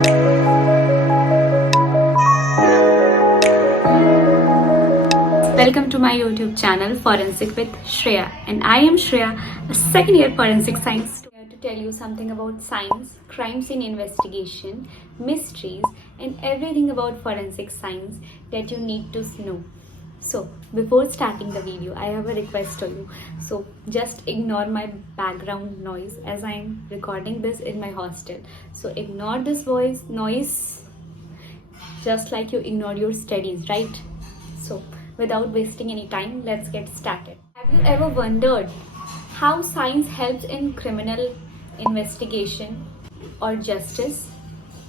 Welcome to my YouTube channel Forensic with Shreya, and I am Shreya, a second year forensic science student, here to tell you something about science, crime scene investigation, mysteries, and everything about forensic science that you need to know. So, before starting the video, I have a request to you. So, just ignore my background noise as I am recording this in my hostel. So, ignore this noise just like you ignore your studies, right? So, without wasting any time, let's get started. Have you ever wondered how science helps in criminal investigation or justice?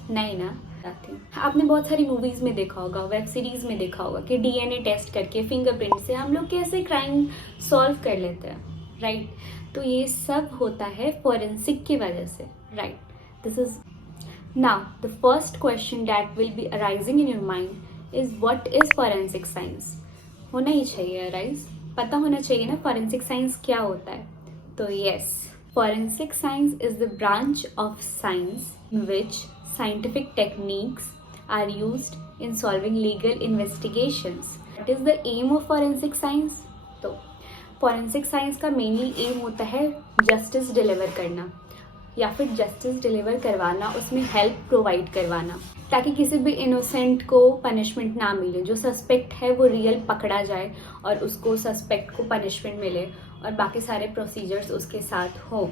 नहीं ना आपने बहुत सारी movies में देखा होगा, web series में देखा होगा कि डीएनए टेस्ट करके फिंगरप्रिंट से हम लोग कैसे क्राइम सॉल्व कर लेते हैं, राइट? तो ये सब होता है फोरेंसिक की वजह से, right? This is now the first question that will be arising in your mind is what is forensic science? होना ही चाहिए, राइज पता होना चाहिए ना फोरेंसिक साइंस क्या होता है. तो yes, forensic science is the branch of science in which scientific techniques are used in solving legal investigations. What is the aim of forensic science? तो forensic science का mainly aim होता है justice deliver करना या फिर justice deliver करवाना, उसमें help provide करवाना ताकि किसी भी इनोसेंट को पनिशमेंट ना मिले. जो सस्पेक्ट है वो रियल पकड़ा जाए और उसको सस्पेक्ट को पनिशमेंट मिले और बाकी सारे प्रोसीजर्स उसके साथ हो.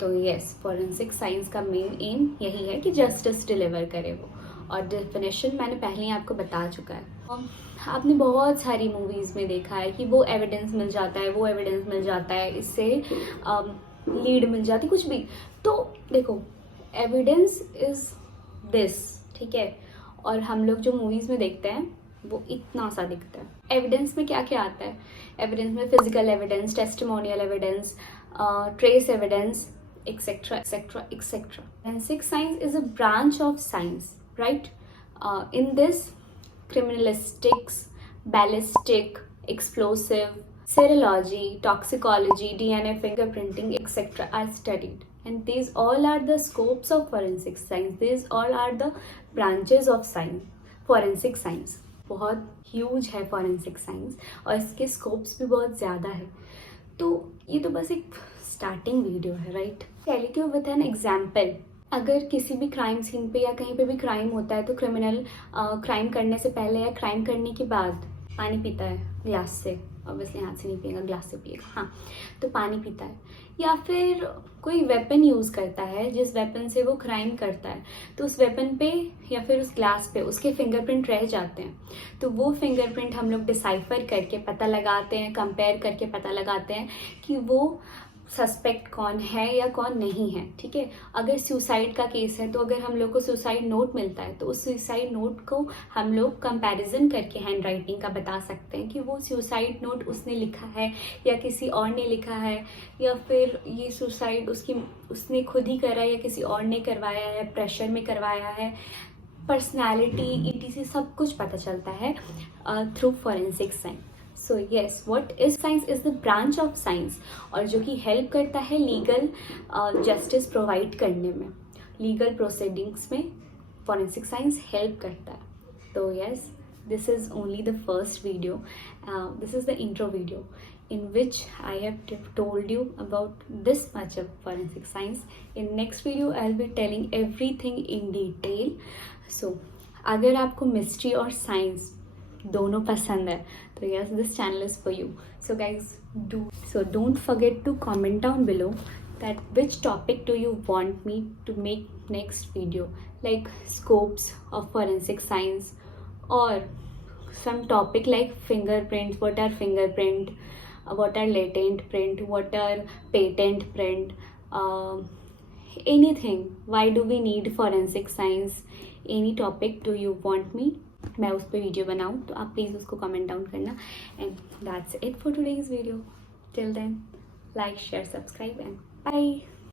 तो यस, फोरेंसिक साइंस का मेन एम यही है कि जस्टिस डिलीवर करे वो. और डेफिनेशन मैंने पहले ही आपको बता चुका है. आपने बहुत सारी मूवीज़ में देखा है कि वो एविडेंस मिल जाता है, वो एविडेंस मिल जाता है, इससे लीड मिल जाती, कुछ भी. तो देखो, एविडेंस इज दिस, ठीक है? और हम लोग जो मूवीज़ में देखते हैं वो इतना सा दिखता है. एविडेंस में क्या क्या आता है? एविडेंस में physical evidence, testimonial evidence, trace evidence, etc, etc, etc. Forensic science is a branch of science, right? In this, criminalistics, ballistic, explosive, serology, toxicology, DNA fingerprinting, etc. are studied, and these all are the scopes of forensic science. These all are the branches of science. Forensic science बहुत huge है forensic science, और इसके scopes भी बहुत ज़्यादा है. तो ये तो बस एक स्टार्टिंग वीडियो है, right? Tell you with an example. अगर किसी भी क्राइम सीन पे या कहीं पे भी क्राइम होता है तो क्रिमिनल क्राइम करने से पहले या क्राइम करने के बाद पानी पीता है ग्लास से. ऑब्वियसली हाथ से नहीं पिएगा, ग्लास से पिएगा. हाँ, तो पानी पीता है. या फिर कोई वेपन यूज़ करता है जिस वेपन से वो क्राइम करता है, तो उस वेपन पे या फिर उस ग्लास पे उसके फिंगरप्रिंट रह जाते हैं. तो वो फिंगरप्रिंट हम लोग डिसाइफर करके पता लगाते हैं, कंपेयर करके पता लगाते हैं कि वो सस्पेक्ट कौन है या कौन नहीं है, ठीक है? अगर सुसाइड का केस है तो अगर हम लोग को सुसाइड नोट मिलता है तो उस सुसाइड नोट को हम लोग कंपैरिजन करके हैंड राइटिंग का बता सकते हैं कि वो सुसाइड नोट उसने लिखा है या किसी और ने लिखा है, या फिर ये सुसाइड उसने खुद ही करा या किसी और ने करवाया है, प्रेशर में करवाया है. पर्सनैलिटी ईटीसी सब कुछ पता चलता है through forensic science. So yes, what is science is the branch of science, और जो कि हेल्प करता है लीगल जस्टिस प्रोवाइड करने में, लीगल प्रोसीडिंग्स में फोरेंसिक साइंस हेल्प करता है. तो yes, this is only the first video. This is the intro video in which I have told you about this much of forensic science. In next video I'll be telling everything in detail. So अगर आपको mystery और science दोनों पसंद है तो yes, this channel is for you. So guys, don't forget to comment down below that which topic do you want me to make next video, like scopes of forensic science, or some topic like fingerprints. What are fingerprint? What are latent print? What are patent print? Anything. Why do we need forensic science? Any topic do you want me मैं उस पर video बनाऊँ तो आप please उसको comment down करना. And that's it for today's video. Till then, like, share, subscribe and bye.